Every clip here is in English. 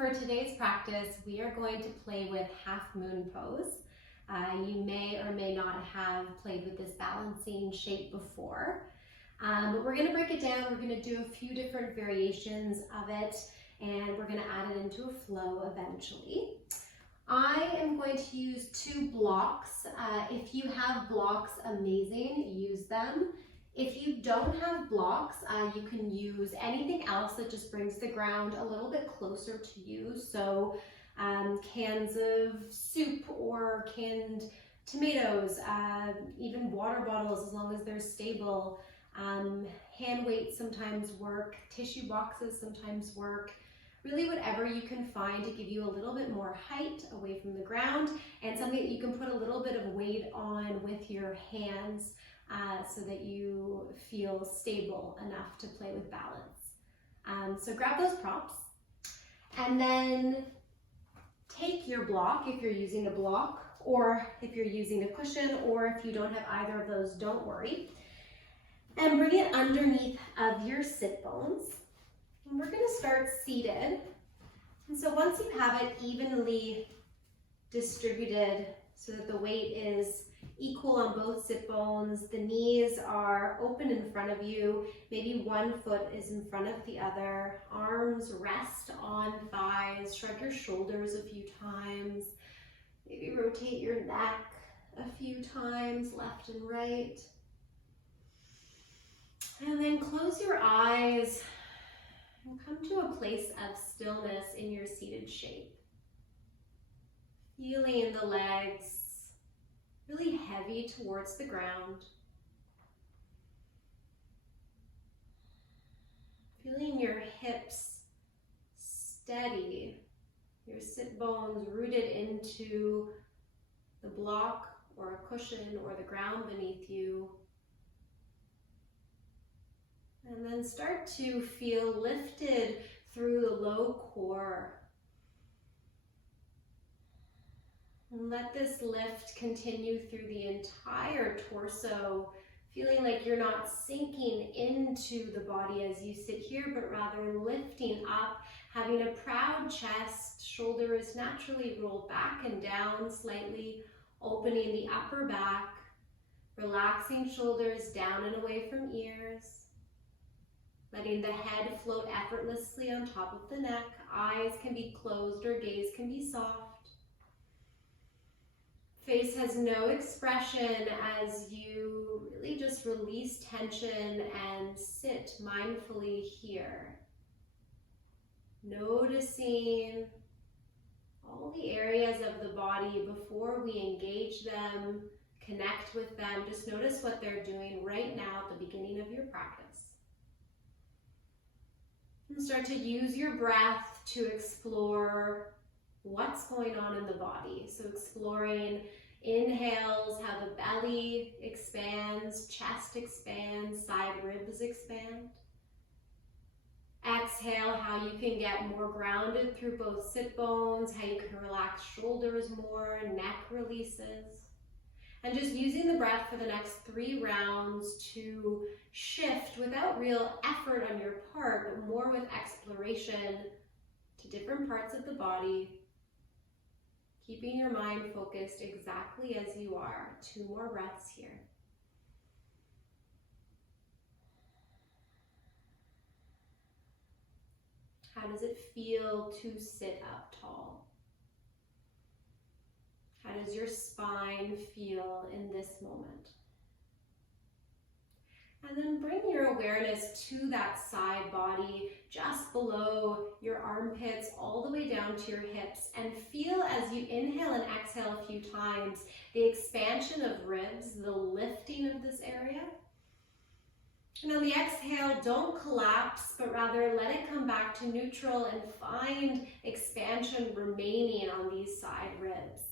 For today's practice, we are going to play with half moon pose. You may or may not have played with this balancing shape before, but we're going to break it down. We're going to do a few different variations of it, and we're going to add it into a flow eventually. I am going to use 2 blocks. If you have blocks, amazing, use them. If you don't have blocks, you can use anything else that just brings the ground a little bit closer to you. So cans of soup or canned tomatoes, even water bottles as long as they're stable. Hand weights sometimes work, tissue boxes sometimes work. Really whatever you can find to give you a little bit more height away from the ground and something that you can put a little bit of weight on with your hands so that you feel stable enough to play with balance. So grab those props and then take your block if you're using a block, or if you're using a cushion, or if you don't have either of those, don't worry. And bring it underneath of your sit bones. And we're going to start seated. And so once you have it evenly distributed so that the weight is equal on both sit bones, the knees are open in front of you, maybe one foot is in front of the other, arms rest on thighs, shrug your shoulders a few times, maybe rotate your neck a few times, left and right. And then close your eyes and come to a place of stillness in your seated shape. Feeling the legs really heavy towards the ground. Feeling your hips steady, your sit bones rooted into the block or a cushion or the ground beneath you. And then start to feel lifted through the low core. And let this lift continue through the entire torso, feeling like you're not sinking into the body as you sit here, but rather lifting up, having a proud chest, shoulders naturally roll back and down slightly, opening the upper back, relaxing shoulders down and away from ears, letting the head float effortlessly on top of the neck. Eyes can be closed or gaze can be soft. Face has no expression as you really just release tension and sit mindfully here. Noticing all the areas of the body before we engage them, connect with them. Just notice what they're doing right now at the beginning of your practice. And start to use your breath to explore what's going on in the body. So exploring inhales, how the belly expands, chest expands, side ribs expand. Exhale, how you can get more grounded through both sit bones, how you can relax shoulders more, neck releases. And just using the breath for the next 3 rounds to shift without real effort on your part, but more with exploration to different parts of the body, keeping your mind focused exactly as you are. 2 more breaths here. How does it feel to sit up tall? How does your spine feel in this moment? And then bring your awareness to that side body just below your armpits, all the way down to your hips, and feel as you inhale and exhale a few times, the expansion of ribs, the lifting of this area. And on the exhale, don't collapse, but rather let it come back to neutral and find expansion remaining on these side ribs.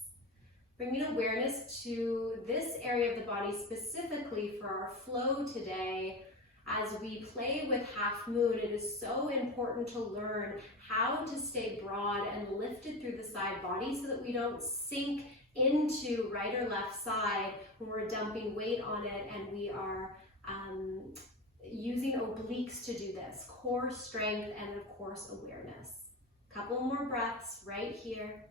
Bringing awareness to this area of the body specifically for our flow today. As we play with half moon, it is so important to learn how to stay broad and lifted through the side body so that we don't sink into right or left side when we're dumping weight on it and we are using obliques to do this. Core strength and of course awareness. Couple more breaths right here.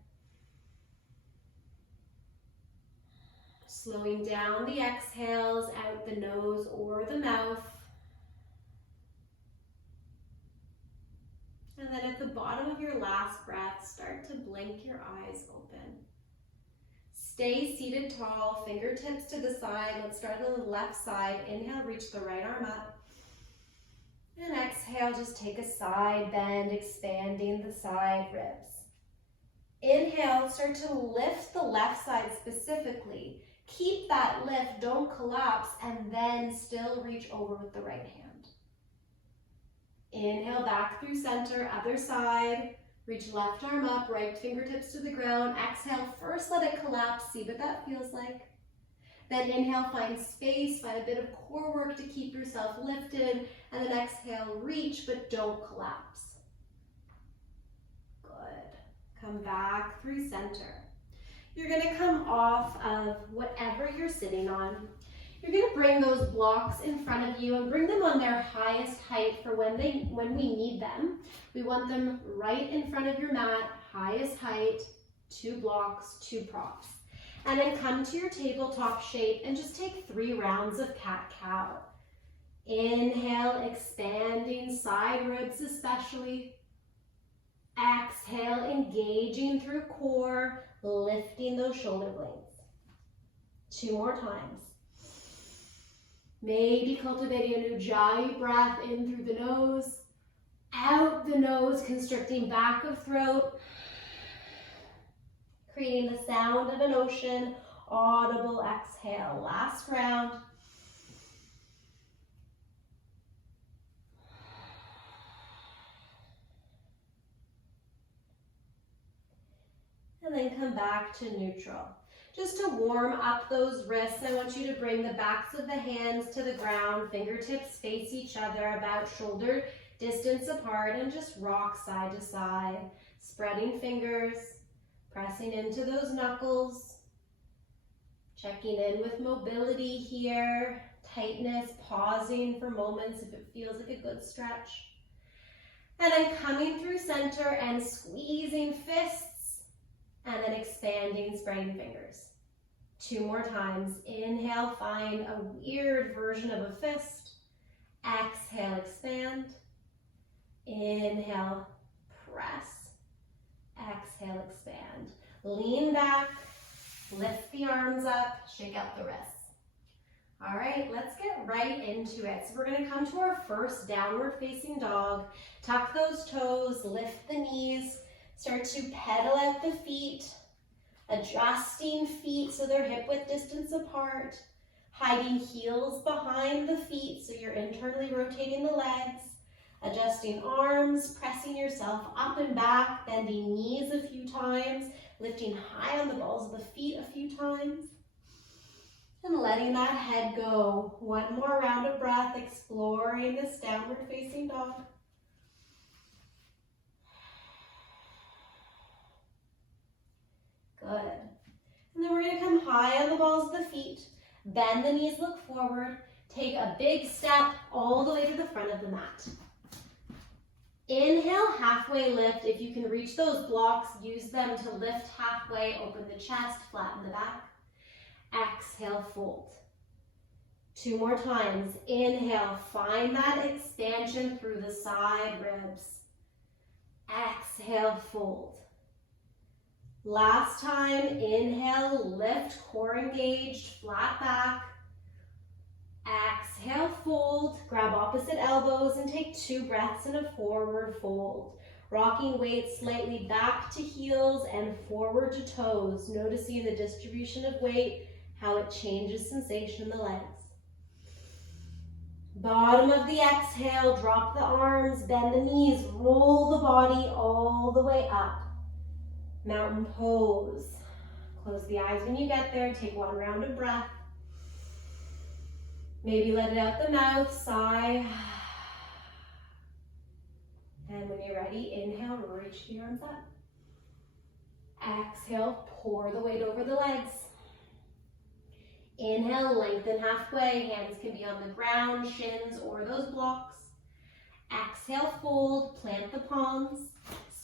Slowing down the exhales out the nose or the mouth. And then at the bottom of your last breath, start to blink your eyes open. Stay seated tall, fingertips to the side. Let's start on the left side. Inhale, reach the right arm up. And exhale, just take a side bend, expanding the side ribs. Inhale, start to lift the left side specifically. Keep that lift, don't collapse, and then still reach over with the right hand. Inhale, back through center, other side. Reach left arm up, right fingertips to the ground. Exhale, first let it collapse, see what that feels like. Then inhale, find space, find a bit of core work to keep yourself lifted. And then exhale, reach, but don't collapse. Good. Come back through center. You're gonna come off of whatever you're sitting on. You're gonna bring those blocks in front of you and bring them on their highest height for when we need them. We want them right in front of your mat, highest height, 2 blocks, 2 props. And then come to your tabletop shape and just take 3 rounds of cat-cow. Inhale, expanding side ribs especially. Exhale, engaging through core, lifting those shoulder blades. 2 more times. Maybe cultivating an ujjayi breath in through the nose, out the nose, constricting back of throat, creating the sound of an ocean, audible exhale. Last round. And then come back to neutral. Just to warm up those wrists, I want you to bring the backs of the hands to the ground, fingertips face each other about shoulder distance apart, and just rock side to side, spreading fingers, pressing into those knuckles, checking in with mobility here, tightness, pausing for moments if it feels like a good stretch. And then coming through center and squeezing fists, and then expanding, spreading fingers. 2 more times. Inhale, find a weird version of a fist. Exhale, expand. Inhale, press. Exhale, expand. Lean back, lift the arms up, shake out the wrists. All right, let's get right into it. So we're gonna come to our first downward facing dog. Tuck those toes, lift the knees, start to pedal out the feet, adjusting feet so they're hip width distance apart, hiding heels behind the feet so you're internally rotating the legs, adjusting arms, pressing yourself up and back, bending knees a few times, lifting high on the balls of the feet a few times, and letting that head go. 1 more round of breath, exploring this downward facing dog. Good. And then we're going to come high on the balls of the feet, bend the knees, look forward, take a big step all the way to the front of the mat. Inhale, halfway lift. If you can reach those blocks, use them to lift halfway, open the chest, flatten the back. Exhale, fold. 2 more times. Inhale, find that expansion through the side ribs. Exhale, fold. Last time, inhale, lift, core engaged, flat back. Exhale, fold, grab opposite elbows and take 2 breaths in a forward fold. Rocking weight slightly back to heels and forward to toes, noticing the distribution of weight, how it changes sensation in the legs. Bottom of the exhale, drop the arms, bend the knees, roll the body all the way up. Mountain pose. Close the eyes when you get there. Take 1 round of breath. Maybe let it out the mouth, sigh. And when you're ready, inhale, reach the arms up. Exhale, pour the weight over the legs. Inhale, lengthen halfway. Hands can be on the ground, shins, or those blocks. Exhale, fold, plant the palms.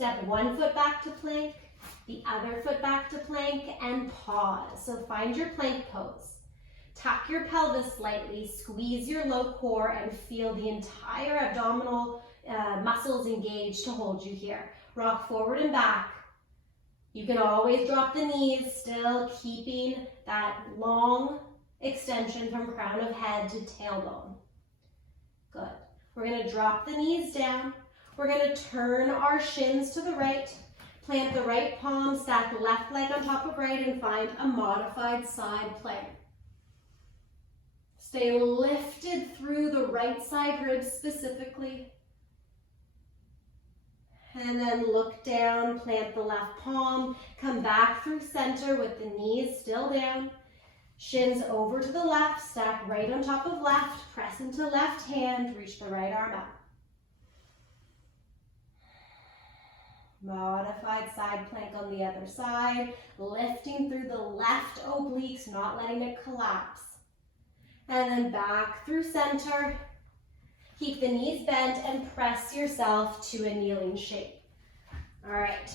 Step one foot back to plank, the other foot back to plank, and pause. So find your plank pose. Tuck your pelvis slightly, squeeze your low core, and feel the entire abdominal muscles engaged to hold you here. Rock forward and back. You can always drop the knees, still keeping that long extension from crown of head to tailbone. Good. We're going to drop the knees down. We're going to turn our shins to the right, plant the right palm, stack left leg on top of right, and find a modified side plank. Stay lifted through the right side ribs specifically. And then look down, plant the left palm, come back through center with the knees still down. Shins over to the left, stack right on top of left, press into left hand, reach the right arm up. Modified side plank on the other side, lifting through the left obliques, not letting it collapse. And then back through center. Keep the knees bent and press yourself to a kneeling shape. All right,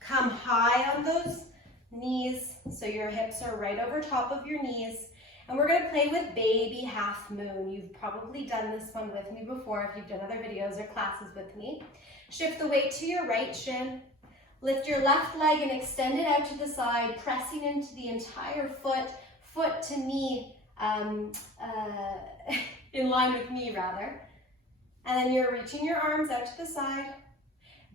come high on those knees so your hips are right over top of your knees. And we're gonna play with baby half moon. You've probably done this one with me before if you've done other videos or classes with me. Shift the weight to your right shin. Lift your left leg and extend it out to the side, pressing into the entire foot to knee, in line with me rather. And then you're reaching your arms out to the side,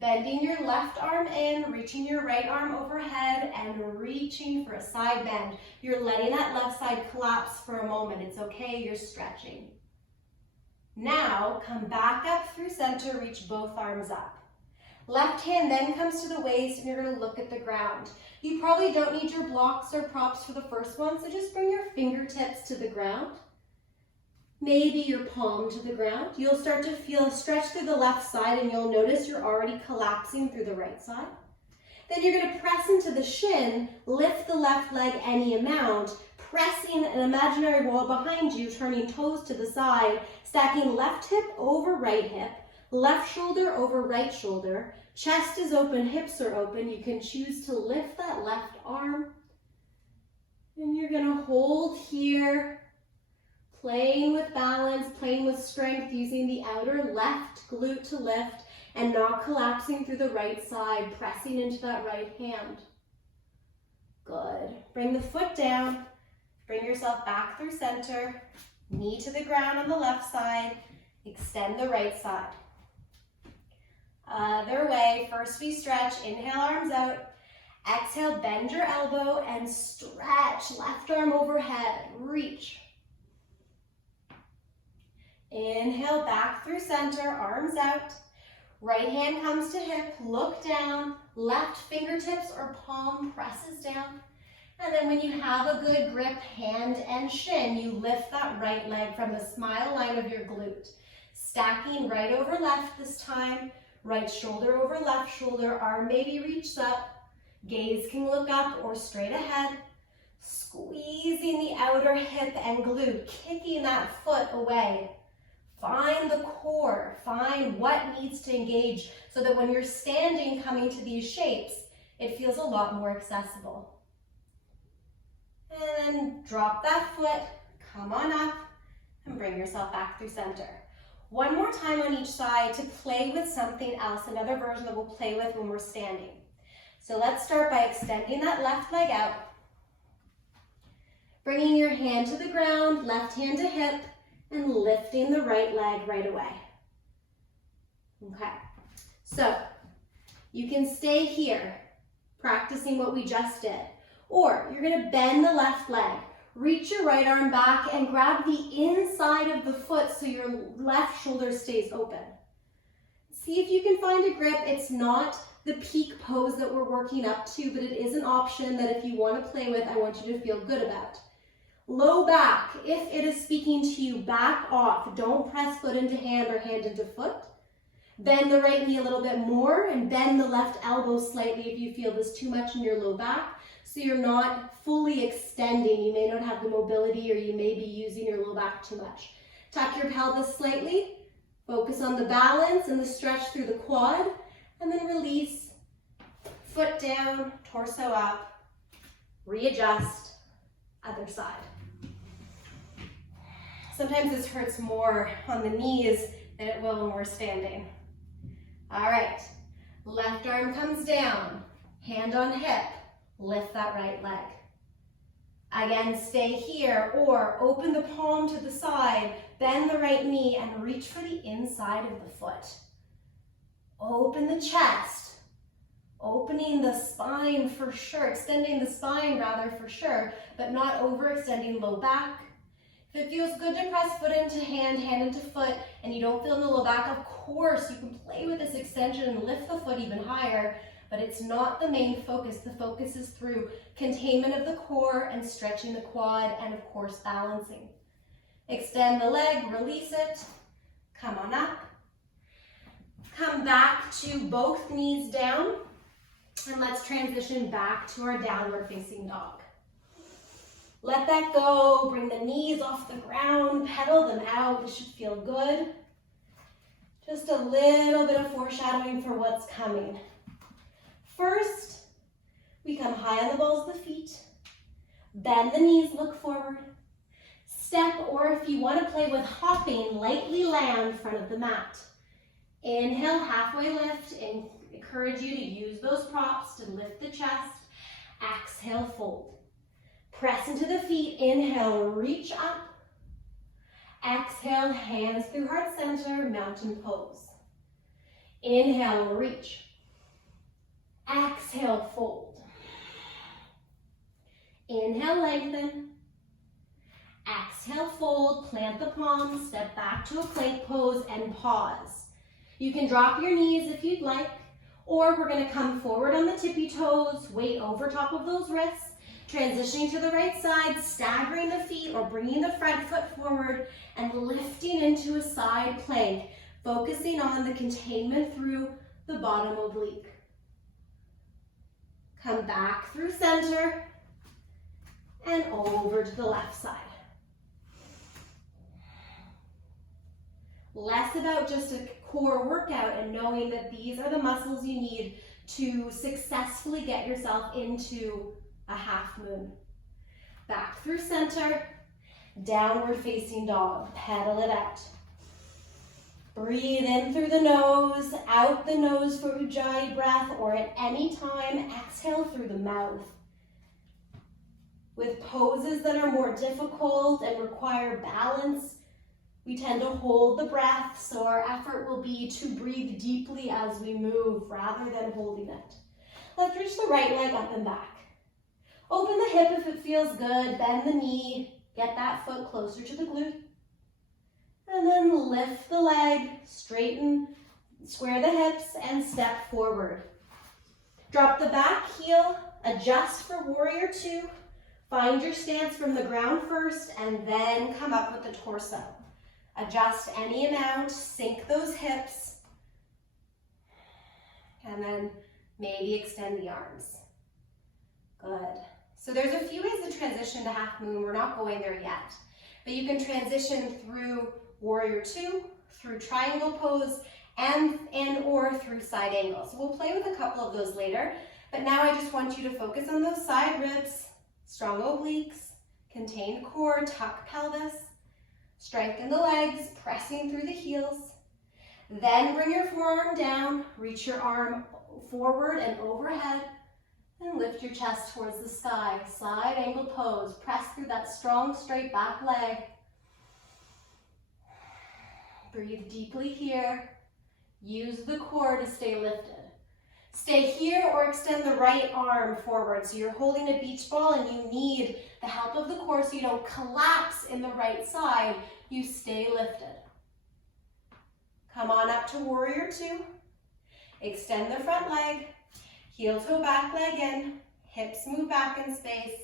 bending your left arm in, reaching your right arm overhead, and reaching for a side bend. You're letting that left side collapse for a moment. It's okay, you're stretching. Now, come back up through center, reach both arms up. Left hand then comes to the waist, and you're gonna look at the ground. You probably don't need your blocks or props for the first one, so just bring your fingertips to the ground. Maybe your palm to the ground. You'll start to feel a stretch through the left side, and you'll notice you're already collapsing through the right side. Then you're gonna press into the shin, lift the left leg any amount, pressing an imaginary wall behind you, turning toes to the side, stacking left hip over right hip, left shoulder over right shoulder, chest is open, hips are open. You can choose to lift that left arm. And you're gonna hold here, playing with balance, playing with strength, using the outer left glute to lift and not collapsing through the right side, pressing into that right hand. Good. Bring the foot down, bring yourself back through center, knee to the ground on the left side, extend the right side. Other way, first we stretch, inhale, arms out. Exhale, bend your elbow and stretch, left arm overhead, reach. Inhale, back through center, arms out. Right hand comes to hip, look down, left fingertips or palm presses down. And then when you have a good grip, hand and shin, you lift that right leg from the smile line of your glute. Stacking right over left this time, right shoulder over left shoulder, arm maybe reaches up, gaze can look up or straight ahead. Squeezing the outer hip and glute, kicking that foot away. Find the core, find what needs to engage so that when you're standing coming to these shapes, it feels a lot more accessible. And then drop that foot, come on up, and bring yourself back through center. One more time on each side to play with something else, another version that we'll play with when we're standing. So let's start by extending that left leg out, bringing your hand to the ground, left hand to hip, and lifting the right leg right away. Okay, so you can stay here practicing what we just did, or you're gonna bend the left leg, reach your right arm back and grab the inside of the foot so your left shoulder stays open. See if you can find a grip. It's not the peak pose that we're working up to, but it is an option that if you want to play with, I want you to feel good about. Low back, if it is speaking to you, back off. Don't press foot into hand or hand into foot. Bend the right knee a little bit more and bend the left elbow slightly if you feel this too much in your low back. So you're not fully extending. You may not have the mobility or you may be using your low back too much. Tuck your pelvis slightly. Focus on the balance and the stretch through the quad. And then release Foot down, torso up, readjust, other side. Sometimes this hurts more on the knees than it will when we're standing. All right, left arm comes down, hand on hip, lift that right leg. Again, stay here or open the palm to the side, bend the right knee and reach for the inside of the foot. Open the chest, opening the spine for sure, extending the spine rather for sure, but not overextending low back. If it feels good to press foot into hand, hand into foot, and you don't feel in the low back, of course, you can play with this extension and lift the foot even higher, but it's not the main focus. The focus is through containment of the core and stretching the quad and, of course, balancing. Extend the leg, release it, come on up. Come back to both knees down, and let's transition back to our downward facing dog. Let that go, bring the knees off the ground, pedal them out. This should feel good. Just a little bit of foreshadowing for what's coming. First, we come high on the balls of the feet, bend the knees, look forward, step, or if you want to play with hopping, lightly land in front of the mat. Inhale, halfway lift, and encourage you to use those props to lift the chest. Exhale, fold. Press into the feet, inhale, reach up. Exhale, hands through heart center, mountain pose. Inhale, reach. Exhale, fold. Inhale, lengthen. Exhale, fold, plant the palms, step back to a plank pose and pause. You can drop your knees if you'd like, or we're gonna come forward on the tippy toes, weight over top of those wrists, transitioning to the right side, staggering the feet or bringing the front foot forward and lifting into a side plank, focusing on the containment through the bottom oblique. Come back through center and over to the left side. Less about just a core workout and knowing that these are the muscles you need to successfully get yourself into a half moon. Back through center, downward facing dog, pedal it out. Breathe in through the nose, out the nose for Ujjayi breath, or at any time, exhale through the mouth. With poses that are more difficult and require balance, we tend to hold the breath, so our effort will be to breathe deeply as we move rather than holding it. Let's reach the right leg up and back. Open the hip if it feels good, bend the knee, get that foot closer to the glute. And then lift the leg, straighten, square the hips, and step forward. Drop the back heel, adjust for warrior two, find your stance from the ground first, and then come up with the torso. Adjust any amount, sink those hips, and then maybe extend the arms. Good. So there's a few ways to transition to half moon. We're not going there yet, but you can transition through warrior two, through triangle pose, and or through side angle. So we'll play with a couple of those later, but now I just want you to focus on those side ribs, strong obliques, contained core, tuck pelvis, strengthen the legs, pressing through the heels. Then bring your forearm down, reach your arm forward and overhead, and lift your chest towards the sky. Side angle pose, press through that strong straight back leg. Breathe deeply here. Use the core to stay lifted. Stay here or extend the right arm forward. So you're holding a beach ball and you need the help of the core so you don't collapse in the right side. You stay lifted. Come on up to warrior two. Extend the front leg. Heel toe back leg in. Hips move back in space.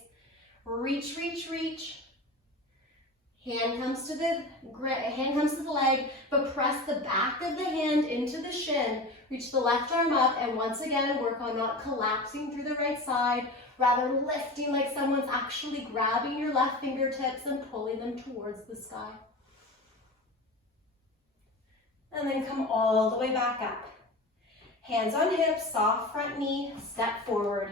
Reach, reach, reach. Hand comes to the leg, but press the back of the hand into the shin. Reach the left arm up, and once again, work on not collapsing through the right side, rather lifting like someone's actually grabbing your left fingertips and pulling them towards the sky. And then come all the way back up. Hands on hips, soft front knee, step forward.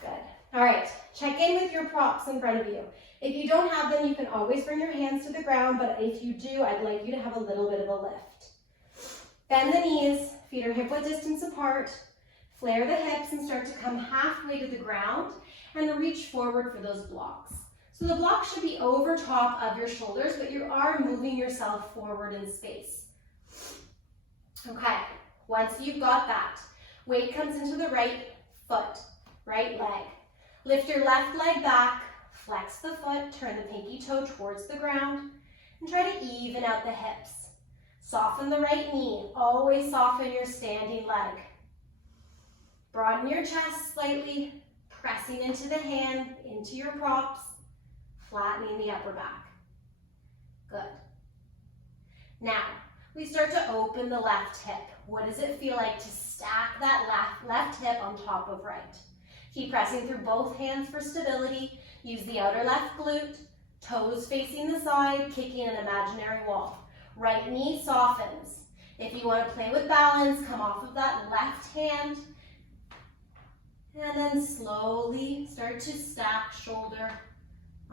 Good. All right, check in with your props in front of you. If you don't have them, you can always bring your hands to the ground, but if you do, I'd like you to have a little bit of a lift. Bend the knees, feet are hip-width distance apart. Flare the hips and start to come halfway to the ground and reach forward for those blocks. So the block should be over top of your shoulders, but you are moving yourself forward in space. Okay, once you've got that, weight comes into the right foot, right leg. Lift your left leg back, flex the foot, turn the pinky toe towards the ground, and try to even out the hips. Soften the right knee, always soften your standing leg. Broaden your chest slightly, pressing into the hand, into your props, flattening the upper back. Good. Now, we start to open the left hip. What does it feel like to stack that left hip on top of right? Keep pressing through both hands for stability. Use the outer left glute, toes facing the side, kicking an imaginary wall. Right knee softens. If you want to play with balance, come off of that left hand, and then slowly start to stack shoulder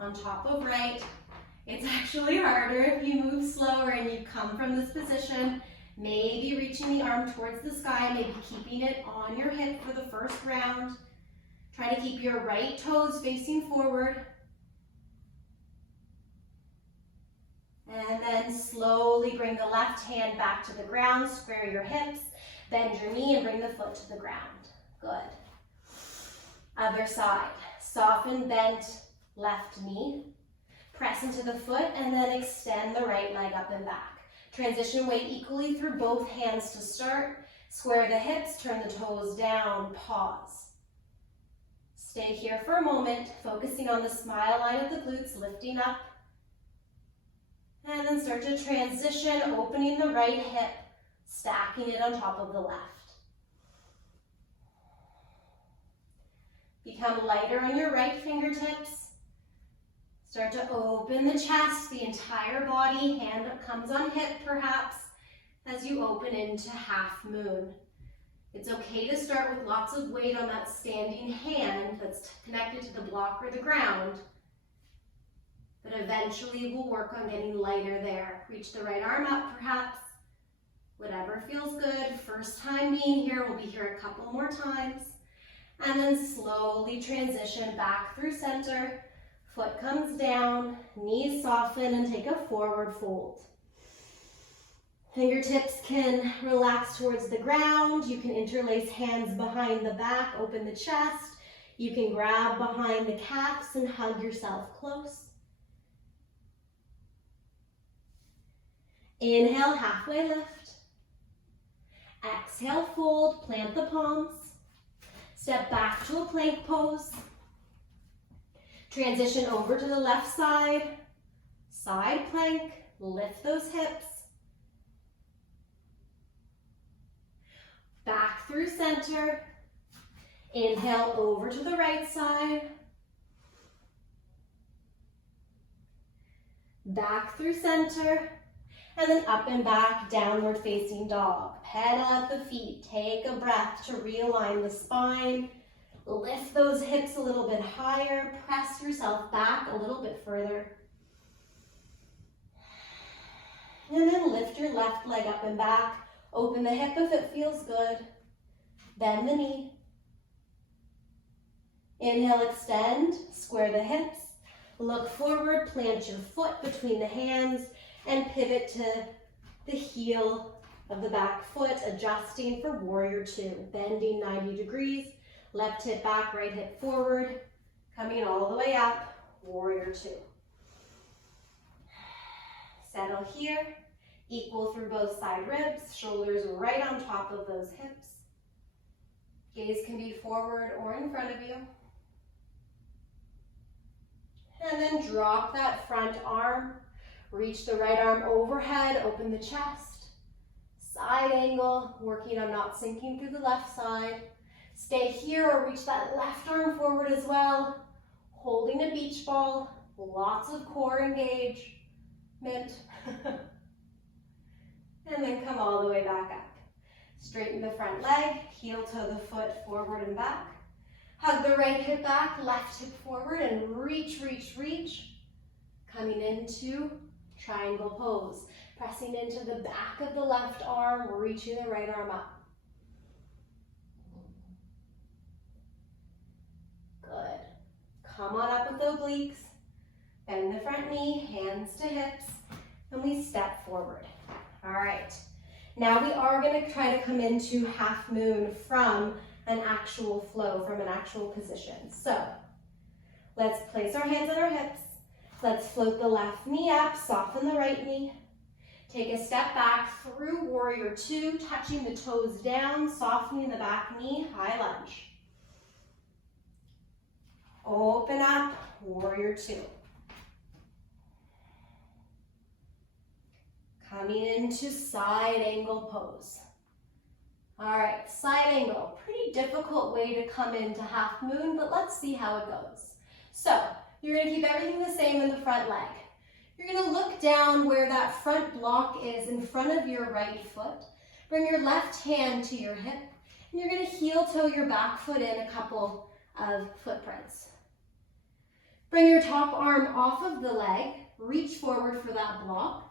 on top of right. It's actually harder if you move slower and you come from this position, maybe reaching the arm towards the sky, maybe keeping it on your hip for the first round. Try to keep your right toes facing forward. And then slowly bring the left hand back to the ground, square your hips, bend your knee and bring the foot to the ground. Good. Other side, soften, bent left knee. Press into the foot and then extend the right leg up and back. Transition weight equally through both hands to start. Square the hips, turn the toes down, pause. Stay here for a moment, focusing on the smile line of the glutes, lifting up. And then start to transition, opening the right hip, stacking it on top of the left. Become lighter on your right fingertips. Start to open the chest, the entire body, hand comes on hip perhaps, as you open into half moon. It's okay to start with lots of weight on that standing hand that's connected to the block or the ground, but eventually we'll work on getting lighter there. Reach the right arm up perhaps, whatever feels good. First time being here, we'll be here a couple more times. And then slowly transition back through center. Foot comes down, knees soften, and take a forward fold. Fingertips can relax towards the ground. You can interlace hands behind the back, open the chest. You can grab behind the calves and hug yourself close. Inhale, halfway lift. Exhale, fold, plant the palms. Step back to a plank pose. Transition over to the left side. Side plank, lift those hips. Back through center. Inhale over to the right side. Back through center. And then up and back, downward facing dog. Pedal at the feet. Take a breath to realign the spine. Lift those hips a little bit higher. Press yourself back a little bit further. And then lift your left leg up and back. Open the hip if it feels good. Bend the knee. Inhale, extend. Square the hips. Look forward. Plant your foot between the hands. And pivot to the heel of the back foot, adjusting for warrior two. Bending 90 degrees, left hip back, right hip forward, coming all the way up, warrior two. Settle here, equal through both side ribs, shoulders right on top of those hips. Gaze can be forward or in front of you. And then drop that front arm. Reach the right arm overhead, open the chest. Side angle, working on not sinking through the left side. Stay here or reach that left arm forward as well. Holding a beach ball, lots of core engagement. And then come all the way back up. Straighten the front leg, heel toe the foot forward and back. Hug the right hip back, left hip forward, and reach, reach, reach. Coming into triangle pose. Pressing into the back of the left arm, reaching the right arm up. Good. Come on up with obliques. Bend the front knee, hands to hips, and we step forward. All right. Now we are going to try to come into half moon from an actual flow, from an actual position. So let's place our hands on our hips. Let's float the left knee up, soften the right knee. Take a step back through warrior two, touching the toes down, softening the back knee, high lunge. Open up, warrior two. Coming into side angle pose. All right, side angle, pretty difficult way to come into half moon, but let's see how it goes. So you're gonna keep everything the same in the front leg. You're gonna look down where that front block is in front of your right foot. Bring your left hand to your hip, and you're gonna heel toe your back foot in a couple of footprints. Bring your top arm off of the leg, reach forward for that block.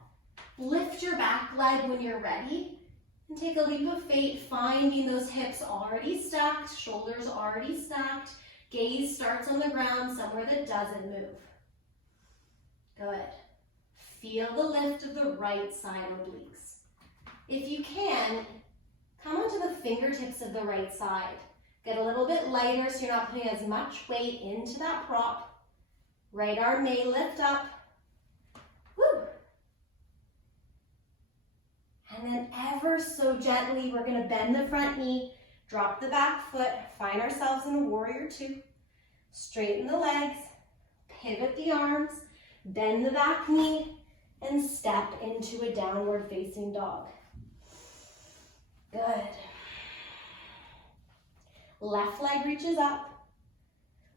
Lift your back leg when you're ready, and take a leap of faith, finding those hips already stacked, shoulders already stacked, gaze starts on the ground somewhere that doesn't move. Good. Feel the lift of the right side obliques. If you can, come onto the fingertips of the right side. Get a little bit lighter so you're not putting as much weight into that prop. Right arm may lift up. Woo! And then ever so gently, we're gonna bend the front knee, drop the back foot, find ourselves in a warrior two. Straighten the legs, pivot the arms, bend the back knee, and step into a downward facing dog. Good. Left leg reaches up.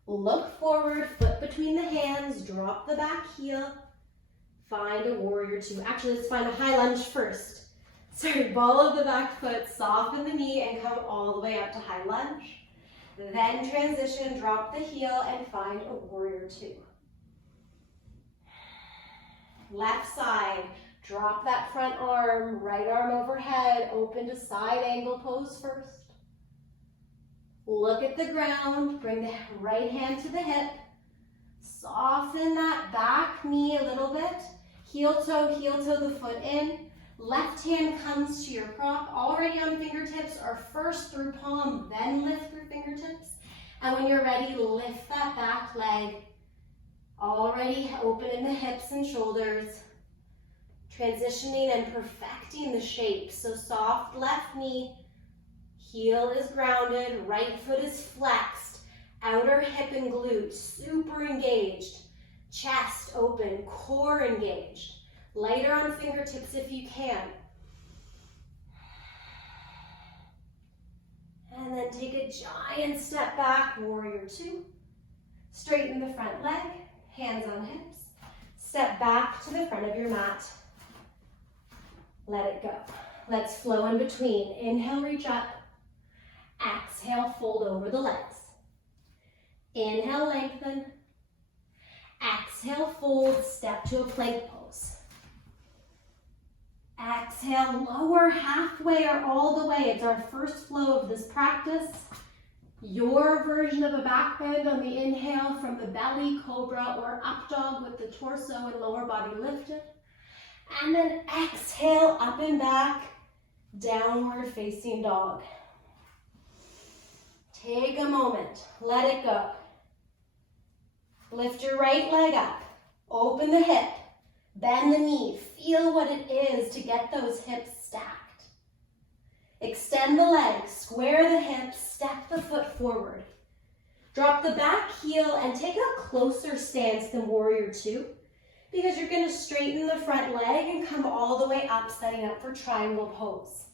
Look forward, foot between the hands, drop the back heel. Find a warrior two. Actually, let's find a high lunge first. So ball of the back foot, soften the knee, and come all the way up to high lunge. Then transition, drop the heel, and find a warrior two. Left side, drop that front arm, right arm overhead, open to side angle pose first. Look at the ground, bring the right hand to the hip. Soften that back knee a little bit. Heel toe the foot in. Left hand comes to your prop, already on fingertips, or first through palm, then lift through fingertips. And when you're ready, lift that back leg, already open in the hips and shoulders, transitioning and perfecting the shape. So soft left knee, heel is grounded, right foot is flexed, outer hip and glute super engaged, chest open, core engaged. Lighter on fingertips if you can. And then take a giant step back, warrior two. Straighten the front leg, hands on hips. Step back to the front of your mat. Let it go. Let's flow in between. Inhale, reach up. Exhale, fold over the legs. Inhale, lengthen. Exhale, fold, step to a plank pose. Exhale, lower halfway or all the way. It's our first flow of this practice. Your version of a back bend on the inhale from the belly, cobra, or up dog with the torso and lower body lifted. And then exhale, up and back, downward facing dog. Take a moment, let it go. Lift your right leg up, open the hip, bend the knee, feel what it is to get those hips stacked. Extend the legs, square the hips, step the foot forward. Drop the back heel and take a closer stance than warrior two, because you're gonna straighten the front leg and come all the way up, setting up for triangle pose.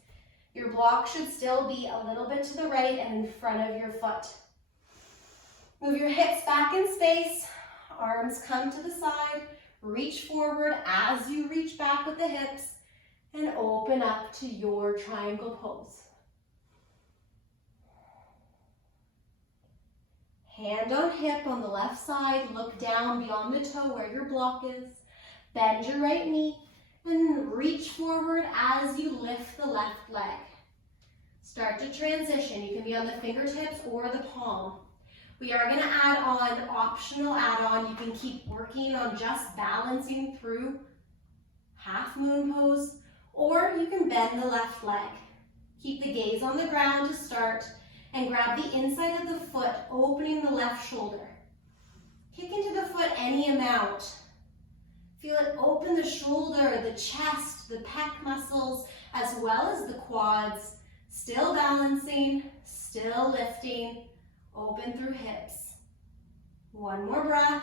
Your block should still be a little bit to the right and in front of your foot. Move your hips back in space, arms come to the side, reach forward as you reach back with the hips, and open up to your triangle pose. Hand on hip on the left side, look down beyond the toe where your block is. Bend your right knee and reach forward as you lift the left leg. Start to transition. You can be on the fingertips or the palm. We are going to add on, optional add-on. You can keep working on just balancing through half moon pose, or you can bend the left leg. Keep the gaze on the ground to start and grab the inside of the foot, opening the left shoulder. Kick into the foot any amount. Feel it open the shoulder, the chest, the pec muscles, as well as the quads. Still balancing, still lifting, open through hips. One more breath.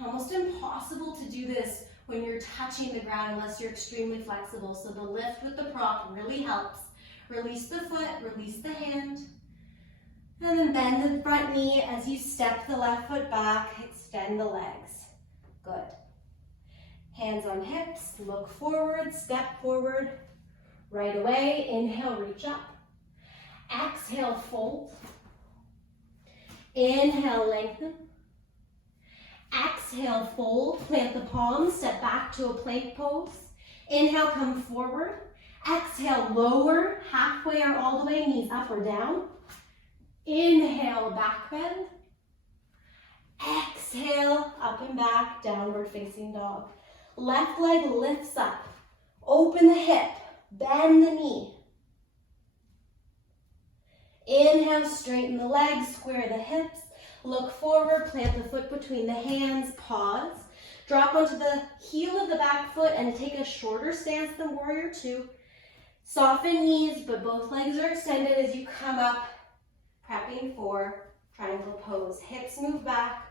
Almost impossible to do this when you're touching the ground unless you're extremely flexible. So the lift with the prop really helps. Release the foot, release the hand. And then bend the front knee as you step the left foot back, extend the legs. Good. Hands on hips, look forward, step forward. Right away, inhale, reach up. Exhale, fold. Inhale, lengthen. Exhale, fold, plant the palms, step back to a plank pose. Inhale, come forward. Exhale, lower, halfway or all the way, knees up or down. Inhale, back bend. Exhale, up and back, downward facing dog. Left leg lifts up. Open the hip, bend the knee. Inhale, straighten the legs, square the hips. Look forward, plant the foot between the hands, pause. Drop onto the heel of the back foot and take a shorter stance than warrior two. Soften knees, but both legs are extended as you come up, prepping for triangle pose. Hips move back,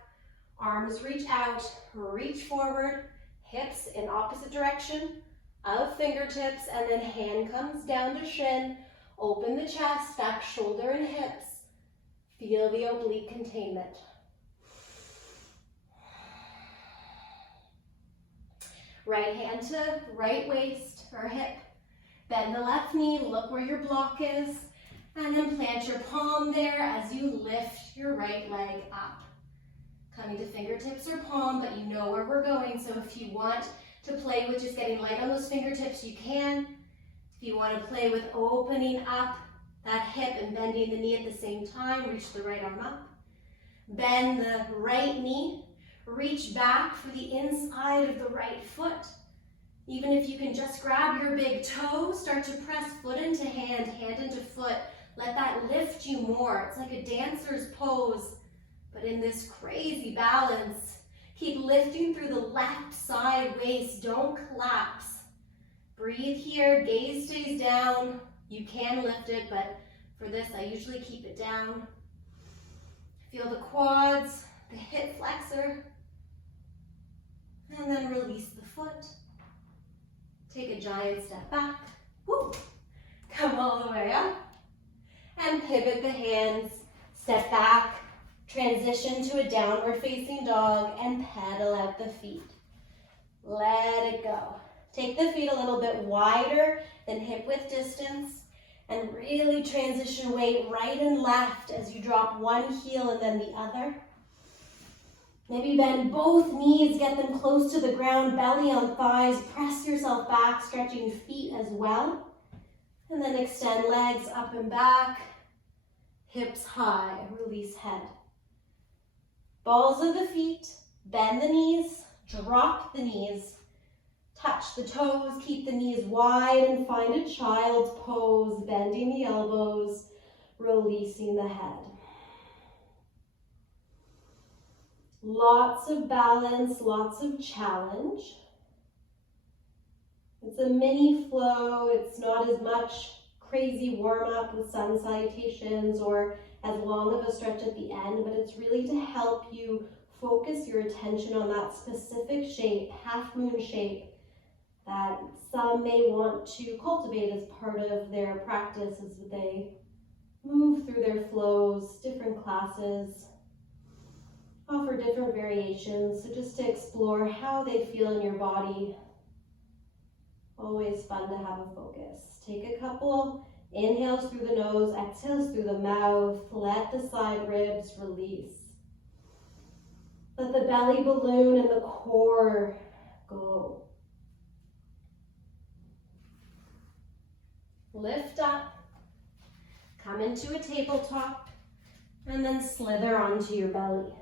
arms reach out, reach forward, hips in opposite direction of fingertips, and then hand comes down to shin. Open the chest, back shoulder and hips. Feel the oblique containment. Right hand to right waist or hip. Bend the left knee, look where your block is, and then plant your palm there as you lift your right leg up. Coming to fingertips or palm, but you know where we're going, so if you want to play with just getting light on those fingertips, you can. If you want to play with opening up that hip and bending the knee at the same time, reach the right arm up. Bend the right knee, reach back for the inside of the right foot. Even if you can just grab your big toe, start to press foot into hand, hand into foot. Let that lift you more. It's like a dancer's pose, but in this crazy balance. Keep lifting through the left side waist. Don't collapse. Breathe here, gaze stays down. You can lift it, but for this, I usually keep it down. Feel the quads, the hip flexor, and then release the foot. Take a giant step back. Woo. Come all the way up. And pivot the hands, step back, transition to a downward facing dog, and pedal out the feet. Let it go. Take the feet a little bit wider than hip width distance, and really transition weight right and left as you drop one heel and then the other. Maybe bend both knees, get them close to the ground, belly on thighs, press yourself back, stretching feet as well. And then extend legs up and back, hips high, release head. Balls of the feet, bend the knees, drop the knees, touch the toes, keep the knees wide and find a child's pose, bending the elbows, releasing the head. Lots of balance, lots of challenge. It's a mini flow. It's not as much crazy warm up with sun salutations or as long of a stretch at the end, but it's really to help you focus your attention on that specific shape, half moon shape, that some may want to cultivate as part of their practice as they move through their flows, different classes, offer different variations. So just to explore how they feel in your body. Always fun to have a focus. Take a couple Inhales through the nose, exhales through the mouth. Let the side ribs release. Let the belly balloon and the core go. Lift up, come into a tabletop, and then slither onto your belly.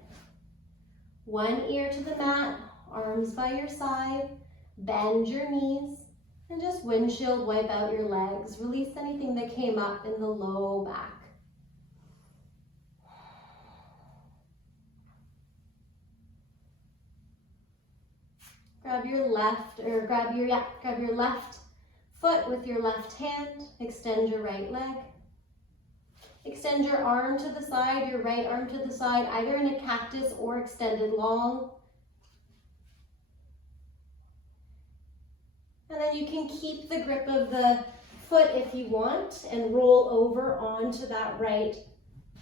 One ear to the mat, arms by your side, bend your knees, and just windshield wipe out your legs. Release anything that came up in the low back. Grab your left foot with your left hand. Extend your right leg. Extend your arm to the side, your right arm to the side, either in a cactus or extended long. And then you can keep the grip of the foot if you want and roll over onto that right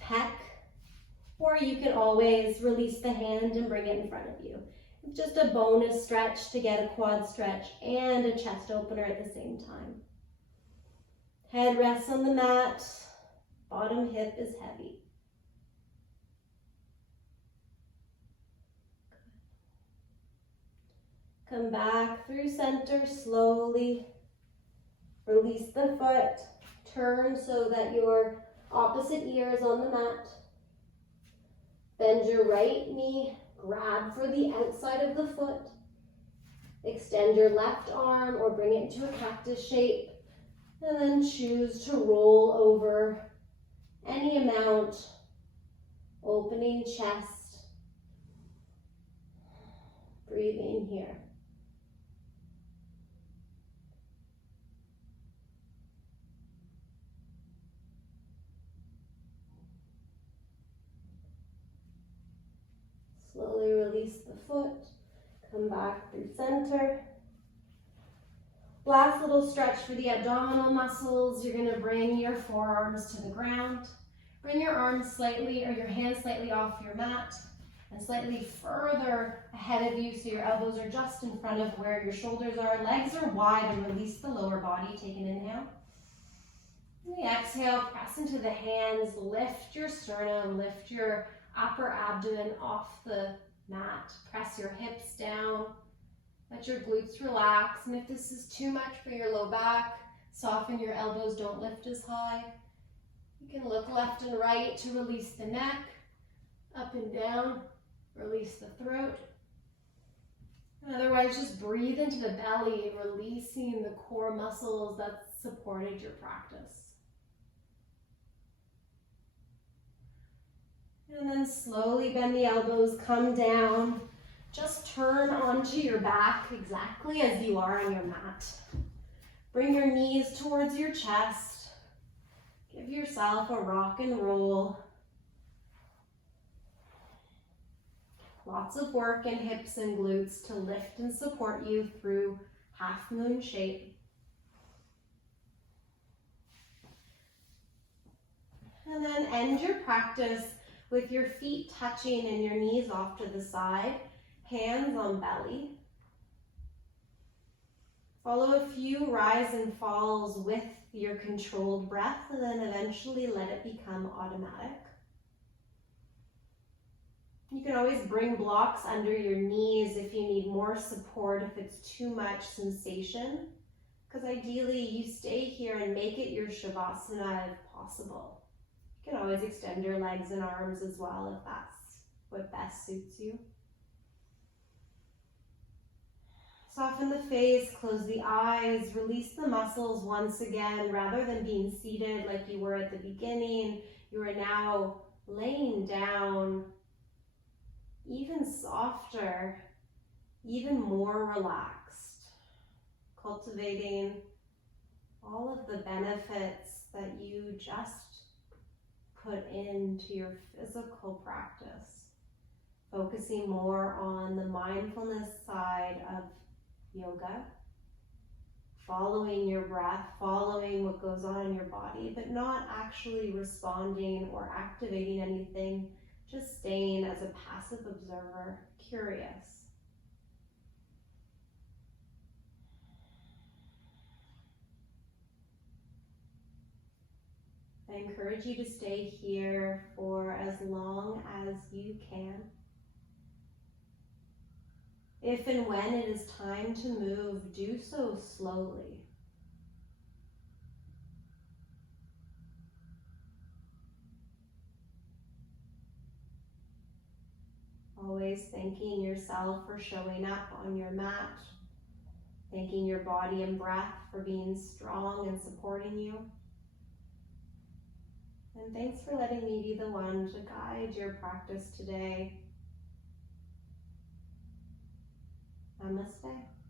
pec. Or you can always release the hand and bring it in front of you. It's just a bonus stretch to get a quad stretch and a chest opener at the same time. Head rests on the mat, bottom hip is heavy. Come back through center slowly. Release the foot. Turn so that your opposite ear is on the mat. Bend your right knee. Grab for the outside of the foot. Extend your left arm or bring it into a cactus shape. And then choose to roll over any amount. Opening chest. Breathing here. Slowly release the foot, come back through center. Last little stretch for the abdominal muscles. You're gonna bring your forearms to the ground. Bring your arms slightly, or your hands slightly off your mat and slightly further ahead of you so your elbows are just in front of where your shoulders are. Legs are wide and release the lower body. Take an inhale. And the exhale, press into the hands, lift your sternum, lift your upper abdomen off the mat. Press your hips down. Let your glutes relax. And if this is too much for your low back, soften your elbows, don't lift as high. You can look left and right to release the neck, up and down, release the throat. And otherwise, just breathe into the belly, releasing the core muscles that supported your practice. And then slowly bend the elbows, come down. Just turn onto your back exactly as you are on your mat. Bring your knees towards your chest. Give yourself a rock and roll. Lots of work in hips and glutes to lift and support you through half moon shape. And then end your practice with your feet touching and your knees off to the side, hands on belly. Follow a few rise and falls with your controlled breath, and then eventually let it become automatic. You can always bring blocks under your knees if you need more support, if it's too much sensation, because ideally you stay here and make it your Shavasana if possible. You can always extend your legs and arms as well if that's what best suits you. Soften the face, close the eyes, release the muscles once again. Rather than being seated like you were at the beginning, you are now laying down, even softer, even more relaxed, cultivating all of the benefits that you just put into your physical practice, focusing more on the mindfulness side of yoga, following your breath, following what goes on in your body, but not actually responding or activating anything, just staying as a passive observer, curious. I encourage you to stay here for as long as you can. If and when it is time to move, do so slowly. Always thanking yourself for showing up on your mat, thanking your body and breath for being strong and supporting you. And thanks for letting me be the one to guide your practice today. Namaste.